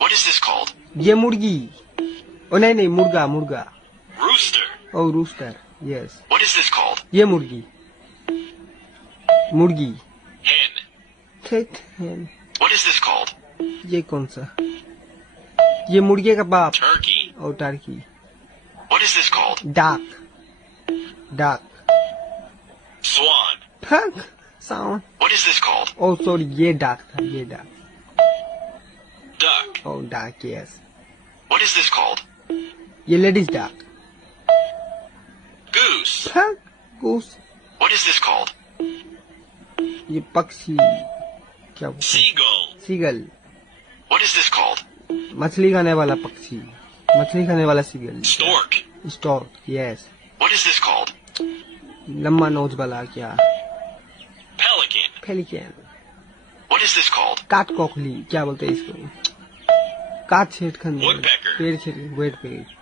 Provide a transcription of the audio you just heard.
What is this called? ये मुर्गी। ओ नहीं नहीं, मुर्गा मुर्गा। Rooster. Oh rooster, yes. What is this called? ये मुर्गी मुर्गी। Hen. ठीक है। What is this called? ये कौन सा? ये मुर्गे का बाप। Turkey. Oh turkey. What is this called? Duck duck. Swan. फक sound. What is this called? Oh sorry, ये डाक था, ये duck. Duck. Oh duck, yes. What is this called? ये लेडीज डाक। Goose. फक goose. What is this called? ये पक्षी क्या बोलते हैं? Seagull. Seagull. What is this called? मछली खाने वाला पक्षी, मछली खाने वाला seagull. Stork. Stork, yes. What is this called? लंबा नोज वाला क्या? Pelican. Pelican. What is this called? काट कोकली क्या बोलते हैं इसको? काट छेड़ खन। Woodpecker. पेड़ छेड़, वेट पेड़।